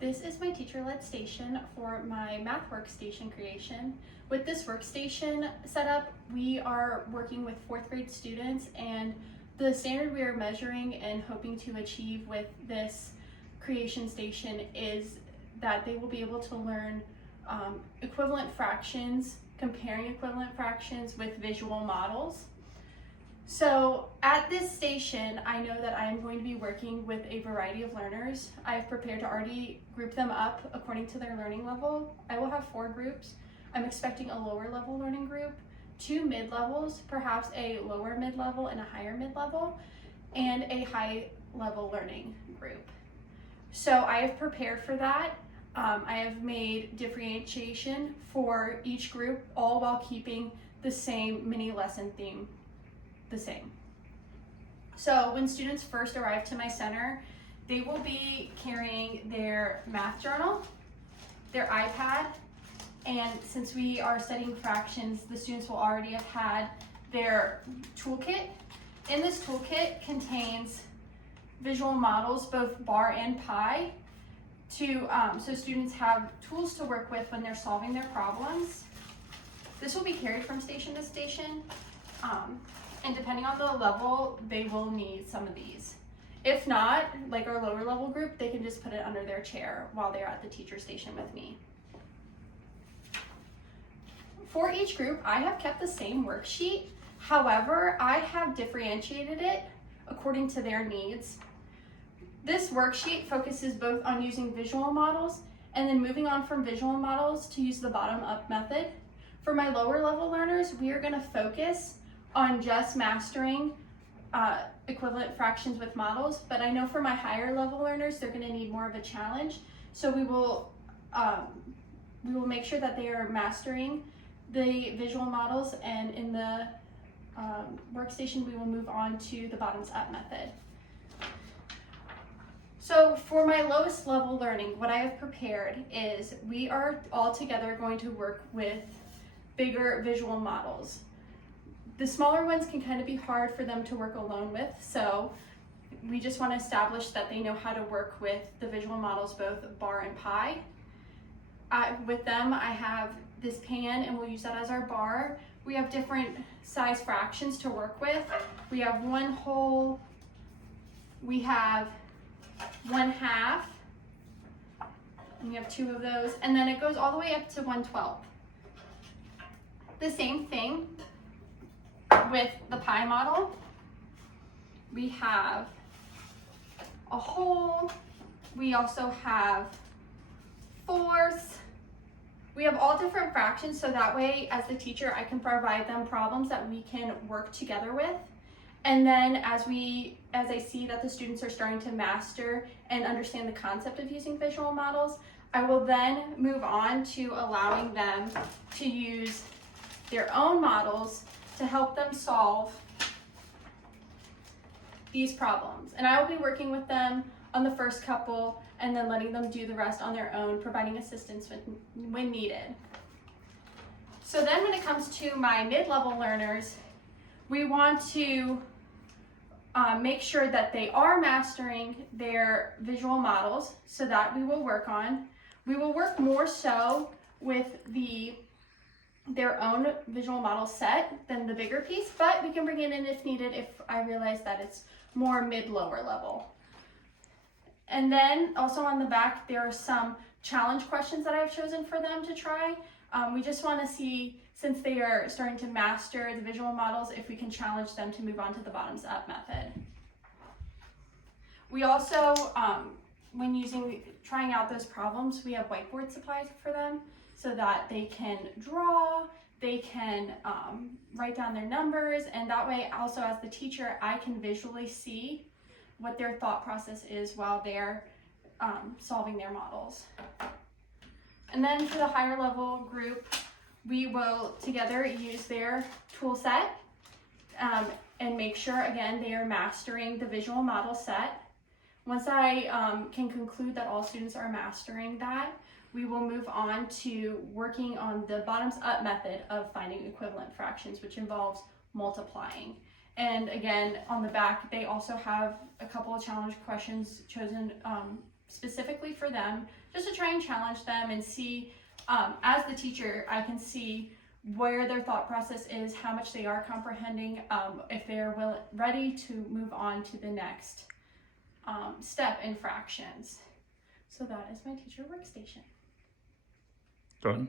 This is my teacher-led station for my math workstation creation. With this workstation setup, we are working with 4th grade students, and the standard we are measuring and hoping to achieve with this creation station is that they will be able to learn equivalent fractions, comparing equivalent fractions with visual models. So at this station, I know that I am going to be working with a variety of learners. I have prepared to already group them up according to their learning level. I will have 4 groups. I'm expecting a lower level learning group, 2 mid-levels, perhaps a lower mid-level and a higher mid-level, and a high level learning group. So I have prepared for that. I have made differentiation for each group, all while keeping the same mini lesson theme the same. So when students first arrive to my center, they will be carrying their math journal, their iPad, and since we are studying fractions, the students will already have had their toolkit. In this toolkit contains visual models, both bar and pi, so students have tools to work with when they're solving their problems. This will be carried from station to station. And depending on the level, they will need some of these. If not, like our lower level group, they can just put it under their chair while they're at the teacher station with me. For each group, I have kept the same worksheet. However, I have differentiated it according to their needs. This worksheet focuses both on using visual models and then moving on from visual models to use the bottom-up method. For my lower level learners, we are going to focus on just mastering equivalent fractions with models, but I know for my higher level learners, they're going to need more of a challenge. So we will make sure that they are mastering the visual models, and in the workstation, we will move on to the bottoms up method. So for my lowest level learning, what I have prepared is we are all together going to work with bigger visual models. The smaller ones can kind of be hard for them to work alone with, so we just want to establish that they know how to work with the visual models, both bar and pi. With them, I have this pan, and we'll use that as our bar. We have different size fractions to work with. We have 1 whole, we have 1/2, and we have 2 of those, and then it goes all the way up to 1/12. The same thing with the pi model. We have a whole, we also have 4ths. We have all different fractions, so that way as the teacher I can provide them problems that we can work together with. And then as I see that the students are starting to master and understand the concept of using visual models, I will then move on to allowing them to use their own models to help them solve these problems. And I will be working with them on the first couple and then letting them do the rest on their own, providing assistance when needed. So then when it comes to my mid-level learners, we want to make sure that they are mastering their visual models, so that we will work on. We will work more so with their own visual model set than the bigger piece, but we can bring it in if needed if I realize that it's more mid-lower level. And then also on the back, there are some challenge questions that I've chosen for them to try. We just want to see, since they are starting to master the visual models, if we can challenge them to move on to the bottoms up method. We also, when trying out those problems, we have whiteboard supplies for them so that they can draw, they can write down their numbers, and that way also as the teacher, I can visually see what their thought process is while they're solving their models. And then for the higher level group, we will together use their tool set and make sure, again, they are mastering the visual model set. Once I can conclude that all students are mastering that, we will move on to working on the bottoms up method of finding equivalent fractions, which involves multiplying. And again, on the back, they also have a couple of challenge questions chosen specifically for them, just to try and challenge them and see, as the teacher, I can see where their thought process is, how much they are comprehending, if they're ready to move on to the next step in fractions. So that is my teacher workstation. Go ahead.